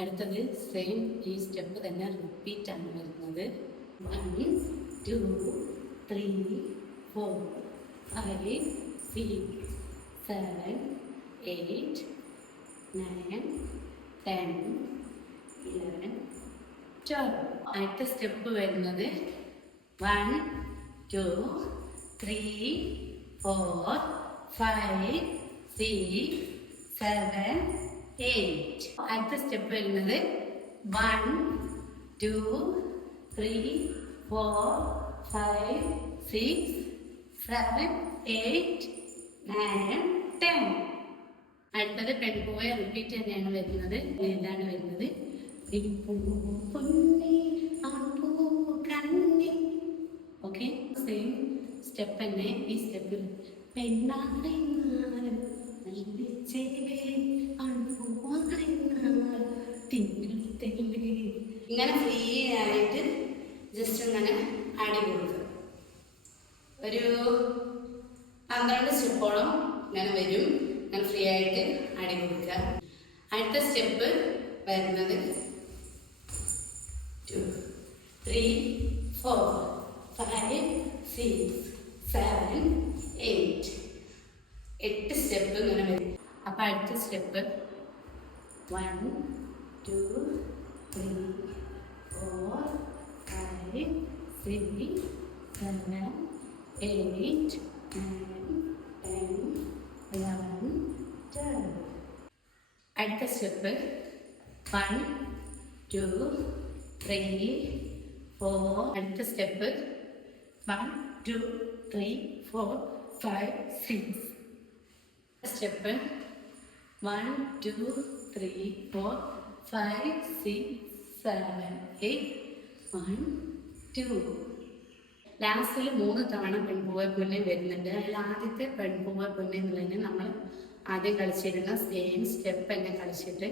അടുത്തത് സെയിം ഈ സ്റ്റെപ്പ് തന്നെ റിപ്പീറ്റ് ആണ് വരുന്നത്. 1 2 3 4 5 6 7 8 9 10 11 12. അടുത്ത സ്റ്റെപ്പ് വരുന്നത് 1 2 3 4 5 6 7 8. അടുത്ത സ്റ്റെപ്പ് വരുന്നത് 1 2 3 4 5 6 7 8 9 10. അടുത്തത് പെൺപൂവെ റിപ്പീറ്റ് തന്നെയാണ് വരുന്നത്. എന്താണ് വരുന്നത്? ഓക്കെ, സെയിം സ്റ്റെപ്പ് തന്നെ. ഈ സ്റ്റെപ്പിൽ ഇങ്ങനെ ഫ്രീ ആയിട്ട് ജസ്റ്റ് ഇങ്ങനെ ആടി കൊടുക്കുക. ഒരു 12 സ്റ്റെപ്പോളം ഇങ്ങനെ വരും. ഇങ്ങനെ ഫ്രീ ആയിട്ട് ആടി കൊടുക്കുക. അടുത്ത സ്റ്റെപ്പ് വരുന്നത് 2 3 4 5 6 7 8. 8 സ്റ്റെപ്പ് ഇങ്ങനെ വരും. അപ്പം അടുത്ത സ്റ്റെപ്പ് 1 2 3 4 5 6 7 8 9 10 11 12. അടുത്ത സ്റ്റെപ്പ് 1 2 3 4. അടുത്ത സ്റ്റെപ്പ് 1 2 3 4 5 6. സ്റ്റെപ്പ് 1 2 3 4 5 6 7 8 1 2. ലാസ്റ്റിൽ 3 തവണ പെൺപൂവെ പൊന്നെ വരുന്നുണ്ട്. അതിൽ ആദ്യത്തെ പെൺപൂവെ പൊന്നെ എന്നുള്ളതിന് നമ്മൾ ആദ്യം കളിച്ചിരുന്ന സെയിം സ്റ്റെപ്പ് തന്നെ കളിച്ചിട്ട്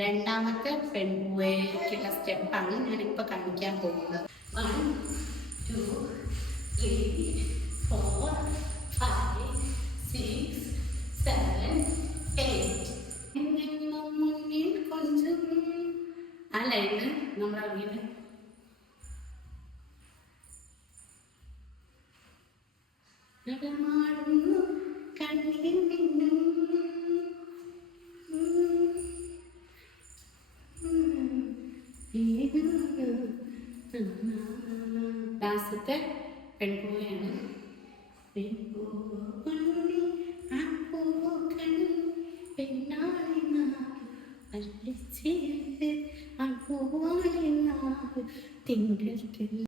രണ്ടാമത്തെ പെൺപൂവയ്ക്കുള്ള സ്റ്റെപ്പാണ് ഞാനിപ്പോൾ കാണിക്കാൻ പോകുന്നത്. 1 2 3 4 5 6 7 8. മുന്നിൽ കൊഞ്ചും ആ ലൈന് നമ്മൾ അറിയുന്നത്. നടമാടുന്നു കണ്ണീർ മിന്നും ലാസ്റ്റത്തെ പെൺപൂവയാണ്. തിങ്കൾ